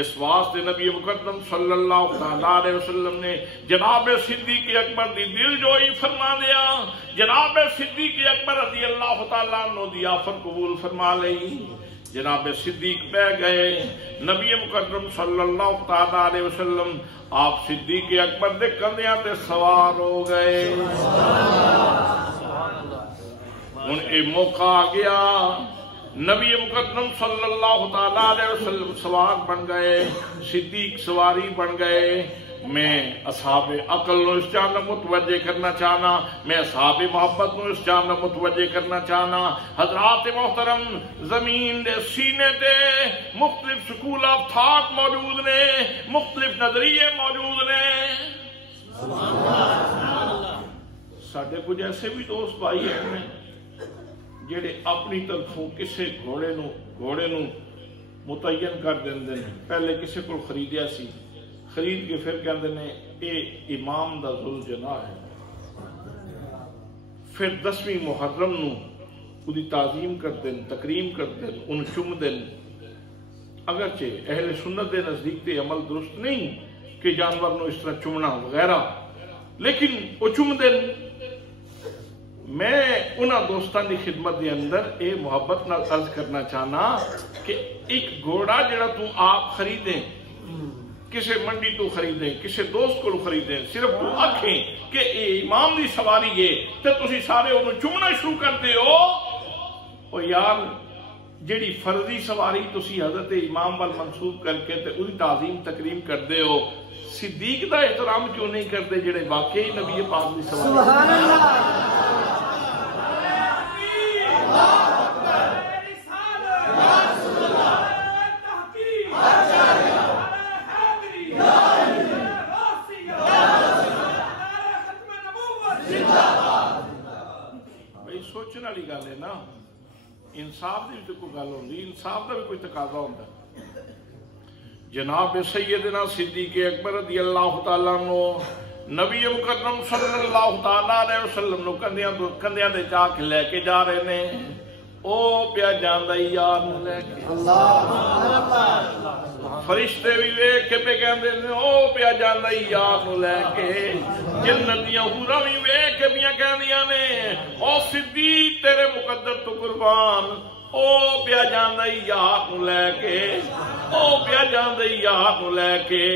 اس واسطے نبی مقدم صلی اللہ علیہ وسلم نے جناب صدیق اکبر دی دل جوئی فرما دیا، جناب صدیق اکبر رضی اللہ تعالیٰ عنہ دی آفر قبول فرما لئی. جناب صدیق پہ گئے، نبی مقدم صلی اللہ علیہ وسلم آپ صدیق اکبر دے کندھیاں تے سوار ہو گئے. ہن اے موقع آ گیا، نبی مقدم صلی اللہ علیہ وسلم سوار بن گئے، صدیق سواری بن گئے. میں اصحاب عقل نو اس جانب متوجہ کرنا چاہنا، میں اصحاب محبت نو اس جانب متوجہ کرنا چاہنا. حضرات محترم، زمین دے سینے تے مختلف سکول آف تھاٹ موجود نے، مختلف نظریے موجود نے. ساڈے کچھ ایسے بھی دوست بھائی ہیں جڑے اپنی طرفوں کسے گھوڑے نو متعین کر دیندے ہیں. پہلے کسے کو خریدیا سی، خرید کے پھر کہتے ہیں اے امام دا ذوالجناح ہے. پھر 10ویں محرم نو اُدی تعظیم کرتے ہیں، تکریم کرتے ہیں، ان چم دیں. اگرچہ اہل سنت دے نزدیک تے عمل درست نہیں کہ جانور نو اس طرح چمنا وغیرہ، لیکن وہ چم دیں. میں انہاں دوستان دی خدمت دے اندر اے محبت نال عرض کرنا چاہنا کہ ایک گھوڑا جڑا تو آپ خریدیں، کسے منڈی تو خریدیں، کسے دوست کو خریدیں، صرف تو آکھیں کہ اے امام دی سواری ہے تے تسی سارے انہوں چمنا شروع کرتے ہو. اور یار جیڑی فرضی سواری تسی حضرت امام وال منسوب کر کے تے انہی تعظیم تکریم کرتے ہو، صدیق دا احترام کیوں نہیں کرتے جیڑے واقعی نبی پاک دی سواری؟ سبحان اللہ. سوچنے والی گل ہے نا، انصاف کی بھی کوئی گل ہوندی، انصاف کا بھی کوئی تقاضا ہوندا. جناب سیدنا صدیق اکبر رضی اللہ تعالیٰ عنہ نبی مکرم صلی اللہ علیہ وسلم نو کندھیاں دے چا کے لے کے جا رہے نے. او پیا جاندا یار نو لے کے، فرشتے بھی ویکھ کے پہ کہندے نے او پیا جاندا یار نو لے کے. جنت دیاں حوراں بھی ویکھ کے پیا کہندیاں نے او صدیق تیرے مقدر تو قربان، او پیا جاندا یار نو لے کے، او پیا جاندا یار نو لے کے.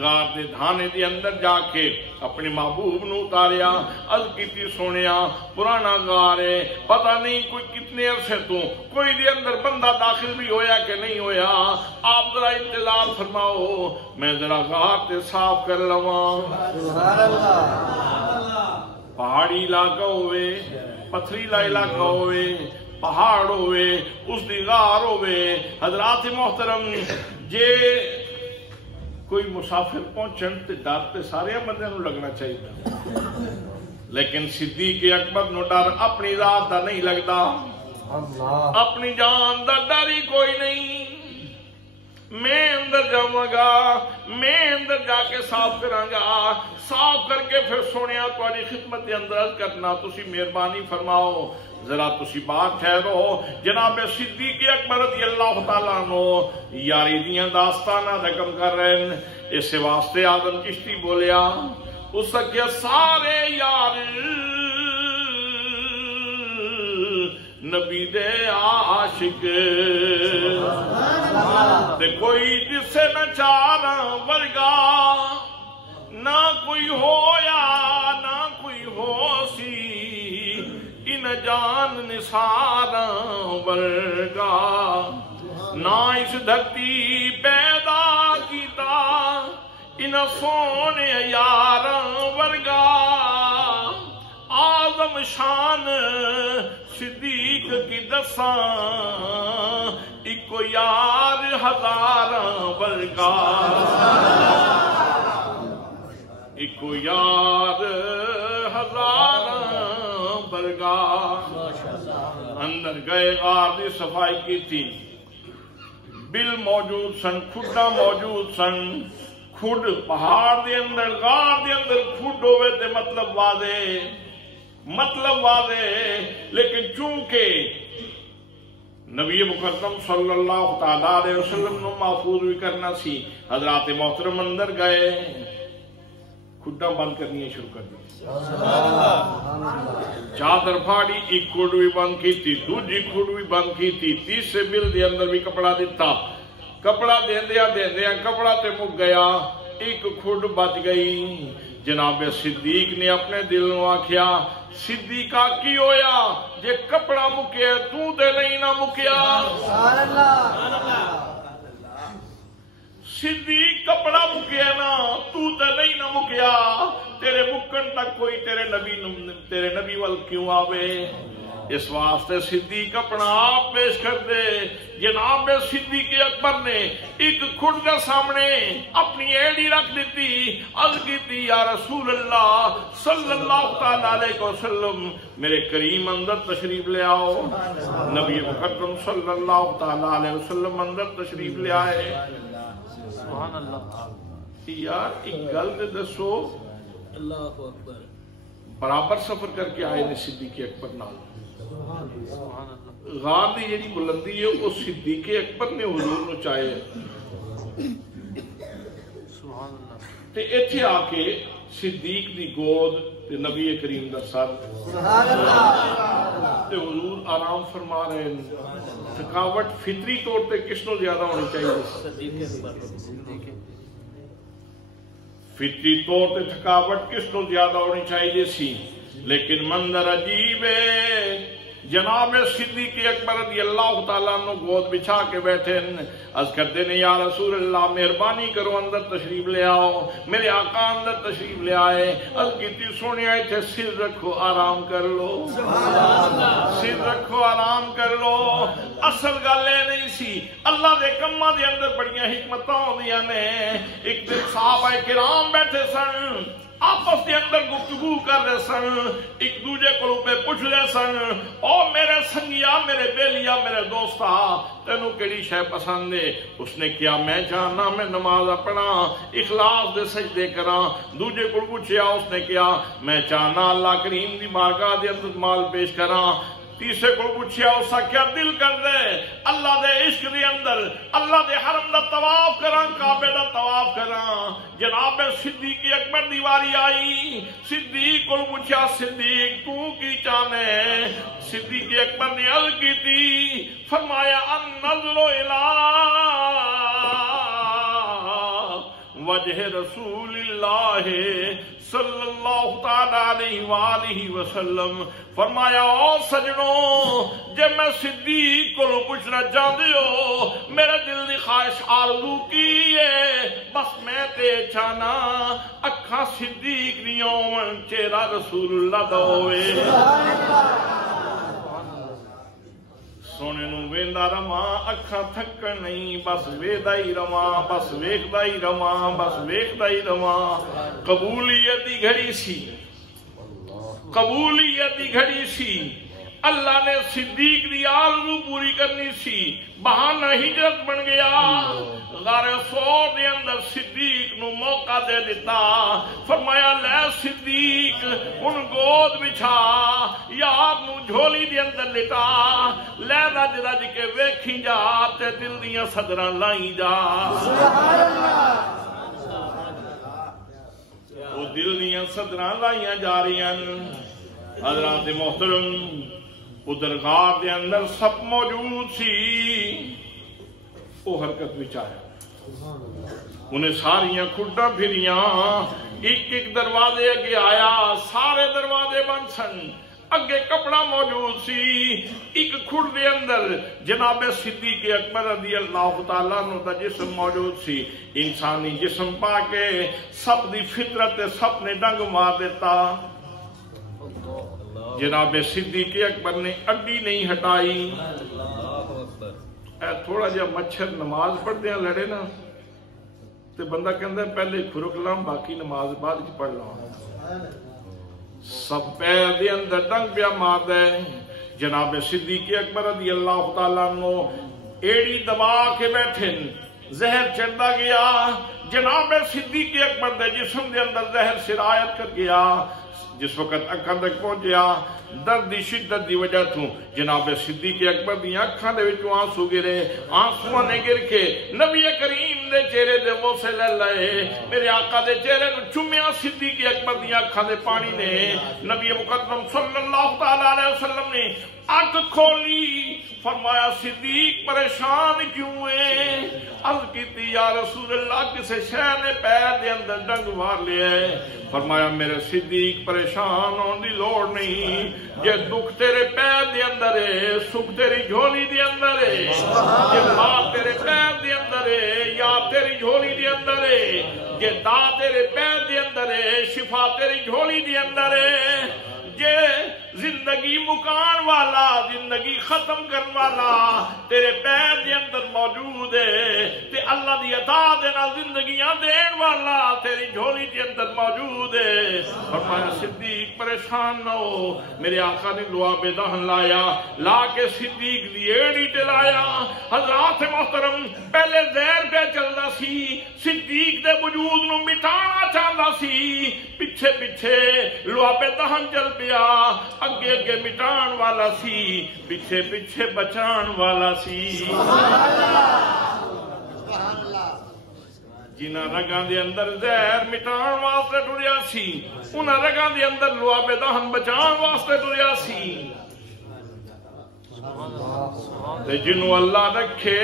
غار دے دھانے دے اندر جا کے اپنے محبوب نو اتاریا. عرض کیتی سونیا پرانا غار ہے، پتہ نہیں کوئی کتنے عرصے تو کوئی دے اندر بندہ داخل بھی ہویا کہ نہیں ہویا. آپ ذرا انتظار فرماؤ، میں ذرا غار تے صاف کر لواں. پہاڑی علاقہ ہوئے، پتھریلا علاقہ ہوئے، پہاڑ ہوئے، اس دی غار ہوئے. حضرات محترم، جے کوئی مسافر پہنچن تے ڈر تے سارے بندے نو لگنا چاہیے، لیکن صدیق اکبر نو ڈر اپنی ذات دا نہیں لگتا، اپنی جان دا ڈر ہی کوئی نہیں. میں اندر جاواں گا، میں اندر جا کے صاف کراں گا، صاف کر کے پھر سونیا تہاڈی خدمت دے اندر عرض کرنا تسی مہربانی فرماؤ ذرا تسی بات ٹھہرو. جناب صدیق اکبر رضی اللہ تعالیٰ عنہ یاری دیاں داستانہ رقم کر رہے ہیں. اس واسطے آدم چشتی بولیا، اس کے سارے یار نبی دے عاشق تے کوئی جس سے نہ چارا ورگا، نہ کوئی ہویا نہ کوئی ہو سی، ان جان نثارا ورگا. نہ اس دھرتی پیدا کی انہاں سونے یاراں ورگا آزم شان صدیق کی دساں اکو یار ہزاراں ورگا اکو یار ہزاراں ورگا اندر گئے غار دی صفائی کی تھی بل موجود سن کھڈا موجود سن کھڈ پہاڑ دے اندر غار دے اندر کھڈ ہوئے تے مطلب واضح لیکن چونکہ نبی مقدم صلی اللہ تعالیٰ علیہ وسلم نو محفوظ بھی کرنا سی حضرات محترم اندر گئے کھڈا بند کرنی شروع کر دی چادر پھاڑی ایک کھڈ بھی بند کی تھی دوجی کھڈ بھی بند کی تھی تیسرے بل دے اندر بھی کپڑا دیتا کپڑا دیندیا کپڑا تے مک گیا ایک کھڈ بچ گئی جناب صدیق نے اپنے دل نو آکھیا صدیقہ کی ہویا جے کپڑا مکیا تو تے نہیں نہ مکیا صدیق کپڑا مکیا نا تو تے نہیں نہ مکیا تیرے مکن تک کوئی تیرے نبی وال کیوں آوے اس واسطے صدیق اپنا آپ پیش کر دے جناب صدیق اکبر نے ایک کھڈ کے سامنے اپنی ایڑی رکھ دیتی عرض کی یا رسول اللہ صلی اللہ تعالیٰ علیہ وسلم میرے کریم اندر تشریف لے آؤ نبی مقدم صلی اللہ تعالیٰ علیہ وسلم اندر تشریف لے آئے سبحان اللہ یار ایک گل دے دسو اللہ اکبر برابر سفر کر کے آئے نے صدیق اکبر نال غار دی جیڑی بلندی ہے وہ صدیق اکبر نے حضور نو چاہے تے ایتھے آ کے صدیق دی گود تے نبی کریم دا سر تے حضور آرام فرما رہے ہیں تھکاوٹ فطری طور تے کس نو زیادہ ہونی چاہیے فطری طور تے تھکاوٹ کس نو زیادہ ہونی چاہیے سی لیکن منظر عجیب ہے جناب صدیق اکبر رضی اللہ تعالیٰ عنہ گود بچھا کے بیٹھے عرض کرتے ہیں یا رسول اللہ مہربانی کرو اندر تشریف لے آؤ میرے آقا اندر تشریف لے آئے عرض کیتی سونے آئے تھے سر رکھو آرام کر لو سر رکھو آرام کر لو اصل گالے نہیں سی اللہ دے کمہ دے اندر بڑیاں حکمتاں ہوندیاں نے ایک دن صحابہ کرام بیٹھے سن آپس کے اندر گفتگو کر رہے سن ایک دوجے کو پہ پوچھ رہے سن او میرے سنگیا میرے بیلیا میرے دوستا تینوں کیڑی شے پسند ہے اس نے کیا میں جانا میں نماز پڑھا اخلاص دے سجدے کراں دوجے کو پوچھیا اس نے کیا میں چاہنا اللہ کریم دی بارگاہ دے اندر مال پیش کراں تیسرے کو پوچھیا اس کا کیا دل کر دے اللہ دے عشق دے اندر اللہ دے حرم دا طواف کراں کعبے دا طواف کراں جناب صدیق اکبر دیواری آئی صدیق کو پوچھیا صدیق تو کی چاہنے صدیق اکبر نے عرض کی تھی فرمایا النظر الی وجہ رسول اللہ صلی اللہ تعالیٰ علیہ وآلہ وسلم فرمایا او سجنوں جب میں صدیق کو پوچھنا چاہتے ہو میرے دل دی خواہش آرزو کی ہے بس میں تے چاہنا اکھا صدیق نیوں چہرہ رسول اللہ دا ہوئے سونے نو ویندا رواں اکھاں تھکن نہیں بس ویدا ہی رواں بس ویکھدا ہی رواں بس ویکھدا ہی رواں قبولیت دی گھڑی سی قبولیت دی گھڑی سی اللہ نے صدیق دی آرزو پوری کرنی سی بہانہ ہجرت بن گیا غار سور دے اندر صدیق نو موقع دے دیتا فرمایا لے صدیق ان گود بچھا یار نو جھولی دے اندر لٹا لے رج رج کے ویکھی جا تے دل دیاں صدراں لائی جا وہ دل دیاں صدراں لائیاں جا رہی ہیں حضرات محترم ادھر غار دے اندر سب موجود سی وہ حرکت وچ آیا انہیں ساریاں کھڈاں پھریاں ایک ایک دروازے اگے آیا سارے دروازے بند سن اگے کپڑا موجود سی، ایک کھڑ دے اندر جناب صدیق اکبر رضی اللہ تعالیٰ عنہ دا جسم موجود سی، انسانی جسم پا کے سب دی فطرت سب نے ڈنگ مار دیتا۔ جناب صدیق اکبر نے اڈی نہیں ہٹائی۔ تھوڑا جا مچھر نماز پڑھدے ہیں لڑے نا تے بندہ کہندا ہے پہلے کھرک لاں باقی نماز بعد کی پڑھ لاں، سب پیر دے اندر ڈنگ پیا مار دے۔ جناب صدیق اکبر رضی اللہ تعالیٰ عنہ ایڑی دبا کے بیٹھے، زہر چڑھتا گیا، جناب صدیق اکبر دے جسم دے اندر زہر سرایت کر گیا۔ جس وقت اکھاں تک پہنچیا، درد دی شدت دی وجہ تو جناب صدیق اکبر دی اکھاں دے وچوں آنسو گرے، آنسواں نے گر کے نبی کریم دے چہرے دے بوسے لے لئے، میرے آقا دے چہرے نو چومیا صدیق اکبر دی اکھاں دے پانی نے۔ نبی مقدم صلی اللہ تعالی علیہ وسلم نے اکھ کھولی، فرمایا صدیق پریشان کیوں ہے؟ عرض کیتی یا رسول اللہ کسے شے نے پیر دے اندر ڈنگ مار لیا ہے۔ فرمایا میرے صدیق پریشان ہون دی لوڑ نہیں، جے دکھ تیرے پیر دے اندر ہے، سکھ تیری جھولی دے اندر ہے، جے ماں تیرے پیر دے اندر ہے، یا تیری جھولی دے اندر ہے، جے دا تیرے پیر دے اندر ہے، شفا تیری جھولی دے اندر ہے، جے زندگی مکان والا، زندگی ختم کرن والا تیرے پیر دے اندر موجود ہے، تے اللہ دی عطا دے نال زندگیاں دین والا تیری جھولی دے اندر موجود ہے۔ فرمایا صدیق پریشان نہ ہو، میرے آقا نے لعاب دہن لایا، لا کے صدیق دی ایڑی تے لایا۔ حضرات محترم پہلے زہر پہ چلدا سی، صدیق دے وجود نو مٹانا چاہندا سی، پیچھے پیچھے لعاب دہن چل پیا، اگے اگے مٹان والا سی، پیچھے پیچھے بچان والا سی۔ جنہ رگاں دے اندر زہر مٹان واسطے ٹریا سی، انہاں رگاں دے اندر لعاب دہن بچان واسطے ٹریا سی، تے جنوں اللہ رکھے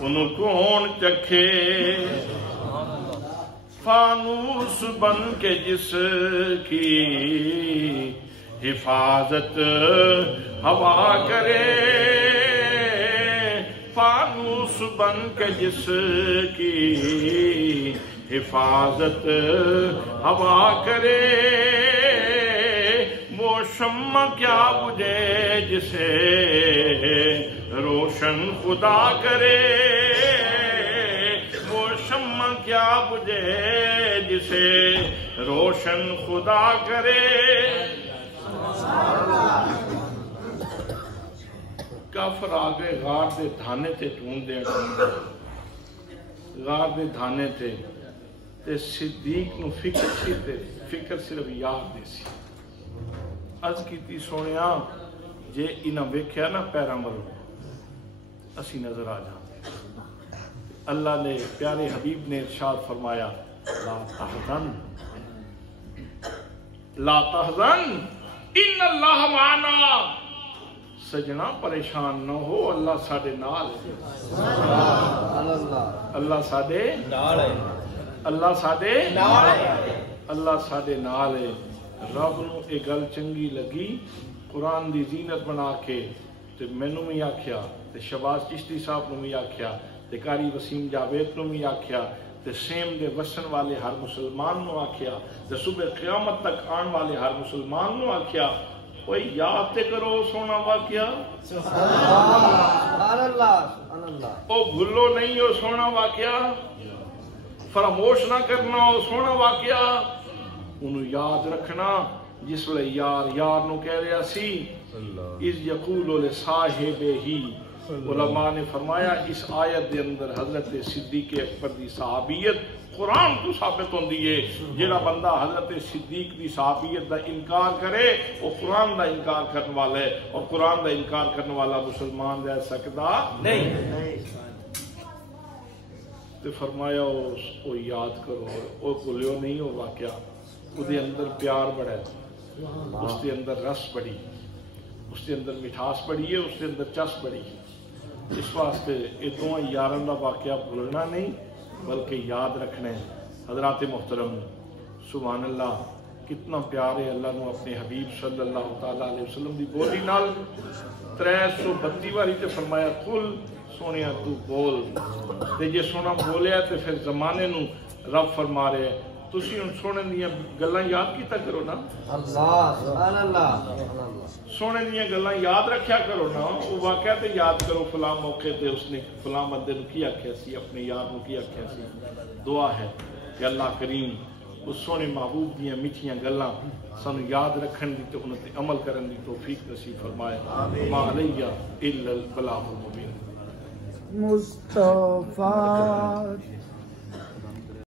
انہوں کون چکھے۔ فانوس بن کے جس کی حفاظت ہوا کرے، فانوس بن کے جس کی حفاظت ہوا کرے، وہ شمع کیا بجھے جسے روشن خدا کرے، وہ شمع کیا بجھے جسے روشن خدا کرے۔ کافر آگے غار دے دھانے تے ٹون دے، غار دے دھانے تے صدیق نو فکر سی، تے فکر صرف یاد دے سی۔ عرض کیتی سونیا جے انہاں ویکھیا نا پیراں ولوں اسی نظر آ جاندے۔ اللہ نے پیارے حبیب نے ارشاد فرمایا لا تحزن لا تحزن ان اللہ معنا، سجنا پریشان نہ ہو، اللہ ساڈے نال ہے، اللہ ساڈے نال ہے، اللہ ساڈے نال ہے، اللہ ساڈے نال ہے۔ رب نو یہ گل چنگی لگی، قرآن دی زینت بنا کے تے مینوں بھی آکھیا، تے شہباز چشتی صاحب نو بھی آکھیا، تے قاری وسیم جاوید نو بھی آکھیا، تے سیم دے وسن والے ہر مسلمان نو آکھیا، تے صبح قیامت تک آن والے ہر مسلمان نو آکھیا، کوئی یاد تے کرو سونا واقعہ، سبحان اللہ، او بھولو نہیں ہو سونا واقعہ، فراموش نہ کرنا ہو سونا واقعہ، انہوں یاد رکھنا۔ جس لئے یار نو کہہ رہا سی اِذْ يَقُولُ لِصَاحِبِهِ، علماء نے فرمایا اس آیت دے اندر حضرت صدیق اکبر دی صحابیت قرآن تو ثابت ہوندی ہے۔ جڑا بندہ حضرت صدیق دی صحابیت دا انکار کرے وہ قرآن دا انکار کرنے والا ہے، اور قرآن دا انکار کرنے والا مسلمان رہ سکتا نہیں۔ تو فرمایا وہ یاد کرو، وہ بھولیو نہیں ہو واقعہ، وہ دے اندر پیار بڑا ہے، اس دے اندر رس بڑی، اس دے اندر مٹھاس بڑی ہے، اس دے اندر چس بڑی ہے۔ اس واسطے یہ دونوں یارن دا واقعہ بھولنا نہیں بلکہ یاد رکھنا ہے۔ حضرات محترم سبحان اللہ، کتنا پیار ہے اللہ نو اپنے حبیب صلی اللہ تعالیٰ علیہ وسلم دی بولی نال 332 واری تے فرمایا قل سونیا تو بول تے جے سونا بولیا تے پھر زمانے نو رب فرما رہے ہیں تسی ان سونے دیاں گلاں یاد کیتا کرو نا اللہ سبحان اللہ سونے دیاں گلاں یاد رکھیا کرو نا وہ واقعہ تے یاد کرو فلاں موقع تے اس نے فلاں بندے نو کی آکھیا سی اپنے یار نو کی آکھیا سی دعا ہے کہ اللہ کریم اس سونے محبوب دیاں میٹھیاں گلاں سانو یاد رکھن دی تے انہاں تے عمل کرن دی توفیق نصیب فرمائے ما علیہ الا البلاغ المبین مصطفیٰ